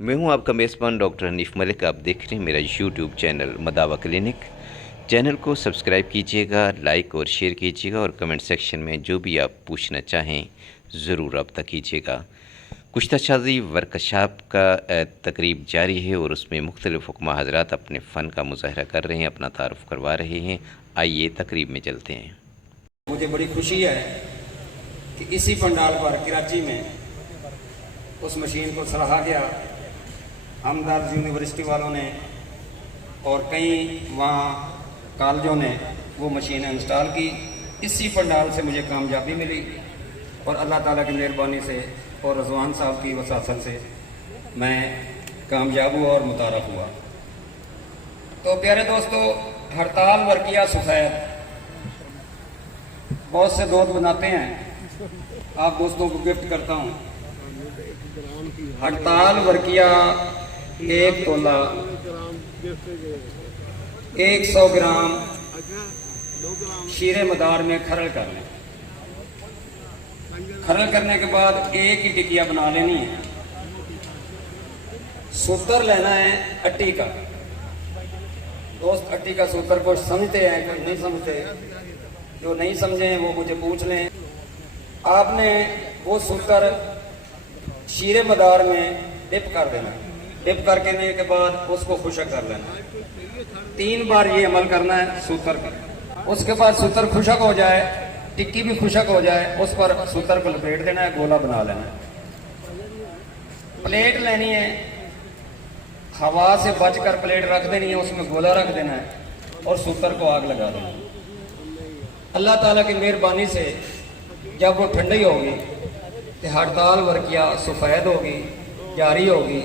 मैं हूं आपका मेज़बान डॉक्टर हनीफ मलिक। आप देख रहे हैं मेरा यूट्यूब चैनल मदावा क्लिनिक। चैनल को सब्सक्राइब कीजिएगा, लाइक और शेयर कीजिएगा और कमेंट सेक्शन में जो भी आप पूछना चाहें ज़रूर रब्ता कीजिएगा। कुश्ता शादी वर्कशॉप का तकरीब जारी है और उसमें मुख्तलिफ़ हुक्मा हज़रात अपने फ़न का मुज़ाहरा कर रहे हैं, अपना तारुफ़ करवा रहे हैं। आइए तकरीब में चलते हैं। मुझे बड़ी खुशी है कि इसी पंडाल पर कराची में उस मशीन को सराहा गया। हमदर्द यूनिवर्सिटी वालों ने और कई वहाँ कॉलेजों ने वो मशीनें इंस्टॉल की। इसी पंडाल से मुझे कामयाबी मिली और अल्लाह ताला की मेहरबानी से और रज़वान साहब की वसासत से मैं कामयाब हुआ और मुतारफ़ हुआ। तो प्यारे दोस्तों, हड़ताल वर्किया सफ़ेद बहुत से दोस्त बनाते हैं, आप दोस्तों को गिफ्ट करता हूँ। हड़ताल वर्किया 1 तोला 100 ग्राम शीरे मदार में खरल कर लें। खरल करने के बाद एक ही टिकिया बना लेनी है। सूत्र लेना है अट्टी का। दोस्त अट्टी का सूत्र कुछ समझते हैं, कुछ नहीं समझते। जो नहीं समझे हैं वो मुझे पूछ लें। आपने वो सूत्र शीरे मदार में डिप कर देना। डिप करके के बाद उसको खुशक कर लेना। 3 बार ये अमल करना है सूत्र का। उसके बाद सूत्र खुशक हो जाए, टिक्की भी खुशक हो जाए, उस पर सूत्र को लपेट देना है, गोला बना लेना है। प्लेट लेनी है, हवा से बचकर प्लेट रख देनी है, उसमें गोला रख देना है और सूत्र को आग लगा देना है। अल्लाह ताला की मेहरबानी से जब वो ठंडी होगी तो हड़ताल वर्किया सफ़ेद होगी, जारी होगी।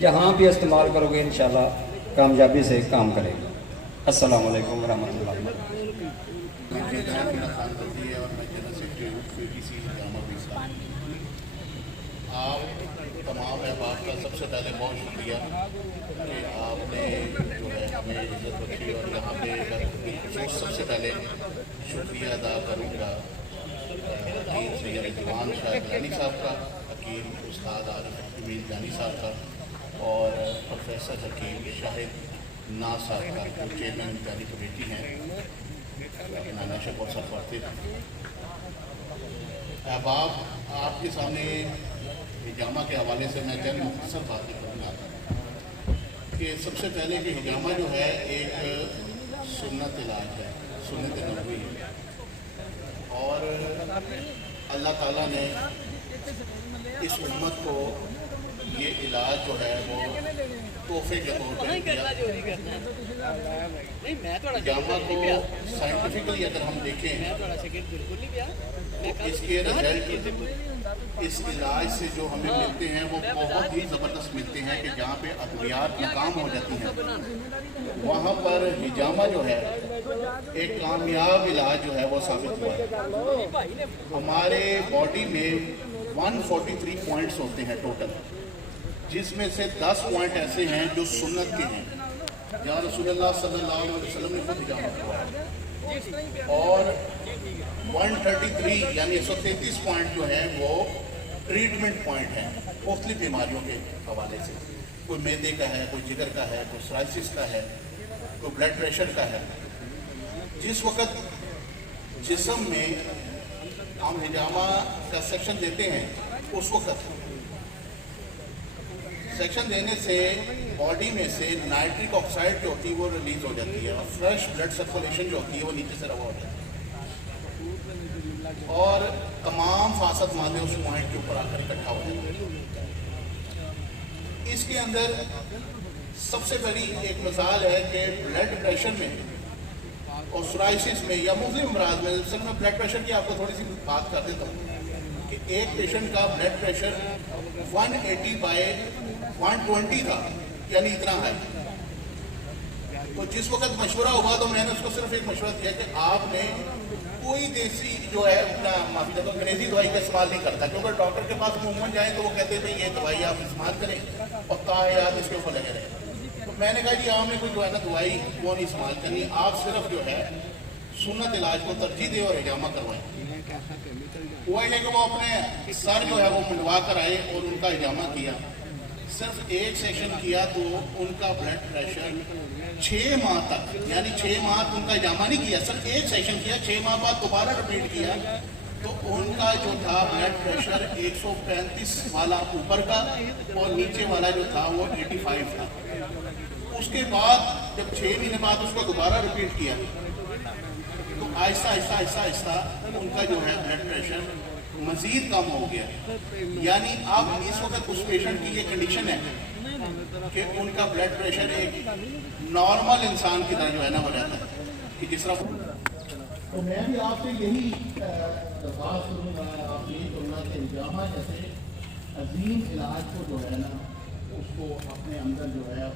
जहाँ भी इस्तेमाल करोगे इंशाल्लाह कामयाबी से काम करेगा। अस्सलाम वालेकुम रहमतुल्लाहि व आप तमाम अहबाब का सबसे पहले बहुत शुक्रिया कि आपने जो है हमें इज्जत रखी। और यहाँ पे सबसे पहले शुक्रिया अदा करूँगा हकीम सैयद रिजवान शाह गिलानी साहब का, हकीम उस्ताद आरिफ अमीन जानी साहब का और प्रोफेसर हकीम शाहिद नाज साहब का, जो चेयरमैन इंतजामी कमेटी हैं नाशक और सरफर्ते। अहबाब, आपके सामने हिजामा के हवाले से मैं चंद मुख्तसर बातें करना चाहता हूँ कि सबसे पहले कि हिजामा जो है एक सुन्नत इलाज है, सुन्नत नबवी है। और अल्लाह ताला ने इस उम्मत को ये इलाज जो है वो तोहफे के तौर पर दिया। हिजामा को साइंटिफिकली अगर हम देखें तो इसके रिजल्ट इस इलाज से जो हमें मिलते हैं वो बहुत ही ज़बरदस्त मिलते हैं कि जहाँ पे अद्वियात नाकाम हो जाती हैं वहाँ पर हिजामा जो है एक कामयाब इलाज जो है वो साबित हुआ है। हमारे बॉडी में 143 पॉइंट्स होते हैं टोटल, जिसमें से 10 पॉइंट ऐसे हैं जो सुन्नत के हैं, जहाँ रसूलुल्लाह सल्लल्लाहु अलैहि वसल्लम ने खुद हिजामा करवाया। और 133 यानी 133 पॉइंट जो है वो ट्रीटमेंट पॉइंट है मुख्तलिफ बीमारियों के हवाले से। कोई मैदे का है, कोई जिगर का है, कोई सोराइसिस का है, कोई ब्लड प्रेशर का है। जिस वक्त जिस्म में हम हिजामा का सेक्शन देते हैं उस वक्त सेक्शन देने से बॉडी में से नाइट्रिक ऑक्साइड जो होती है वो रिलीज हो जाती है और फ्रेश ब्लड सर्कुलेशन जो होती है वो नीचे से रवा हो जाती है और तमाम फासद मादे उस पॉइंट के ऊपर आकर इकट्ठा हो जाते हैं। इसके अंदर सबसे बड़ी एक मिसाल है कि ब्लड प्रेशर में और सोराइसिस में या मुख्तलिफ अमराज में, सर मैं ब्लड प्रेशर की आपको थोड़ी सी बात कर देता हूँ कि एक पेशेंट का ब्लड प्रेशर 180/120 था, यानी इतना है। तो जिस वक्त मशवरा हुआ तो मैंने उसको सिर्फ एक मशवरा दिया कि आपने कोई देसी जो है अपना माफी देता हूँ अंग्रेजी दवाई का इस्तेमाल नहीं करता, क्योंकि डॉक्टर के पास अमूमन जाए तो वो कहते थे ये दवाई आप इस्तेमाल करें और तायात इसके ऊपर लगे रहे। तो मैंने कहा जी आपने कोई जो है ना दवाई वो नहीं इस्तेमाल करनी, आप सिर्फ जो है सुन्नत इलाज को तरजीह दें और हिजामा करवाएं। हुआ है कि वो अपने सर जो है वो मंडवा कर आए और उनका हिजामा किया। सिर्फ एक सेशन किया तो उनका ब्लड प्रेशर 6 माह तक, यानी 6 माह उनका जामा नहीं किया, सिर्फ एक सेशन किया, 6 माह बाद दोबारा रिपीट किया तो उनका जो था ब्लड प्रेशर 135 वाला ऊपर का और नीचे वाला जो था वो 85 था। उसके बाद जब 6 महीने बाद उसको दोबारा रिपीट किया तो आहिस्ता आहिस्ता आहिस्ता आहिस्ता उनका जो है ब्लड प्रेशर मजीद कम हो गया। यानी अब इस वक्त उस पेशेंट की ये कंडीशन है कि उनका ब्लड प्रेशर एक नॉर्मल इंसान की तरह जो है ना हो जाता है कि जिस तरह। तो मैं भी आपसे यही दरख्वास्त करूँगा, आप यही करूँगा कि जामा जैसे अजीम इलाज को जो है ना उसको अपने अंदर जो है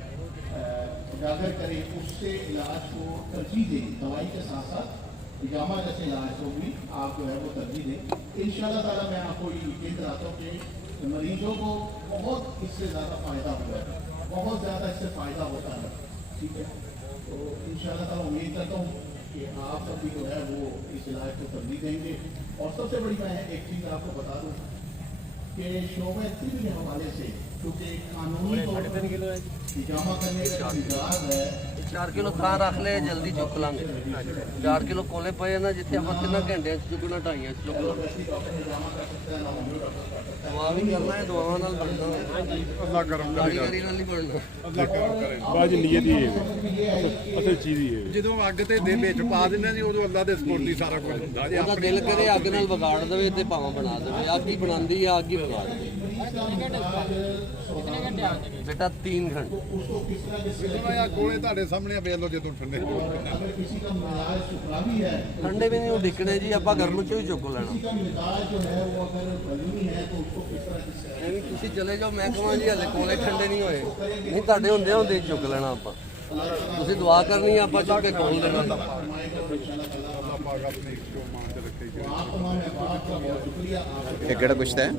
उजागर करें, उससे इलाज को तरजीह दें, दवाई के साथ साथ जामा जैसे इलाज को भी आप जो है वो तरजीह दें। इंशाअल्लाह ताला मैं आपको यकीन दिलाता हूँ कि मरीजों को बहुत इससे ज़्यादा फ़ायदा हुआ है, बहुत ज़्यादा इससे फ़ायदा होता है। ठीक है, तो इंशाअल्लाह ताला उम्मीद करता हूँ कि आप सब भी जो है वो इस इलाज को तरजीह देंगे। और सबसे बड़ी मैं एक चीज़ आपको बता दूँ कि शोबे तिब्ब के हवाले से क्योंकि कानूनी तौर पर जामा करने का इजाज़ है। 4 किलो ਥਾਂ ਰੱਖ ਲੈ ਜਲਦੀ ਚੁੱਕ ਲਾਂਗੇ। 4 ਕਿਲੋ ਕੋਲੇ ਪਏ ਨਾ ਜਿੱਥੇ ਆਪਾਂ 3 ਘੰਟਿਆਂ ਚ ਚੁੱਕਣਾ 2.5 ਚ ਚੁੱਕ ਲਾਂਗੇ। ਦਵਾ ਵੀ ਕਰਨਾ ਹੈ, ਦਵਾਵਾਂ ਨਾਲ ਬਣਦਾ ਹੈ, ਅੱਲਾ ਕਰਮ ਕਾਰੀਗਰੀ ਨਾਲ ਨਹੀਂ ਬਣਨਾ। ਬਾਜ ਨੀਅਤ ਹੀ ਹੈ, ਅਸਲ ਚੀਜ਼ ਹੀ ਹੈ। ਜਦੋਂ ਅੱਗ ਤੇ ਦੇ ਵਿੱਚ ਪਾ ਦਿੰਦੇ ਜੀ ਉਦੋਂ ਅੱਲਾ ਦੇ ਸਪੁਰਦੀ ਸਾਰਾ ਕੁਝ ਹੁੰਦਾ ਜੀ। ਉਹਦਾ ਦਿਲ ਕਰੇ ਅੱਗ ਨਾਲ ਵਿਗਾੜ ਦੇਵੇ ਤੇ ਭਾਵੇਂ ਬਣਾ ਦੇਵੇ, ਅੱਗ ਹੀ ਬਣਾਉਂਦੀ ਆ, ਅੱਗ ਹੀ ਵਿਗਾੜ ਦੇਵੇ। बेटा 3 घंटे ਜਦੋਂ ਆ ਕੋਲੇ ਤੁਹਾਡੇ ਸਾਹਮਣੇ ਵੇਖ ਲਓ ਜਦੋਂ ਠੰਡੇ ਠੰਡੇ ਵੀ ਨਹੀਂ ਉਹ ਡਿੱਕਣੇ ਜੀ, ਆਪਾਂ ਗਰਮ ਚੋਂ ਹੀ ਚੁੱਕ ਲੈਣਾ। ਐਵੇਂ ਤੁਸੀਂ ਚਲੇ ਜਾਓ, ਮੈਂ ਕਹਾਂ ਜੀ ਹਲੇ ਕੋਲੇ ਠੰਡੇ ਨਹੀਂ ਹੋਏ, ਨਹੀਂ ਤੁਹਾਡੇ ਹੁੰਦੇ ਹੁੰਦੇ ਹੀ ਚੁੱਕ ਲੈਣਾ ਆਪਾਂ। ਤੁਸੀਂ ਦੁਆ ਕਰਨੀ ਆ, ਆਪਾਂ ਚੁੱਕ ਕੇ ਖੋਲ ਦੇਣਾ। ਇਹ ਕਿਹੜਾ ਕੁਛ ਹੈ?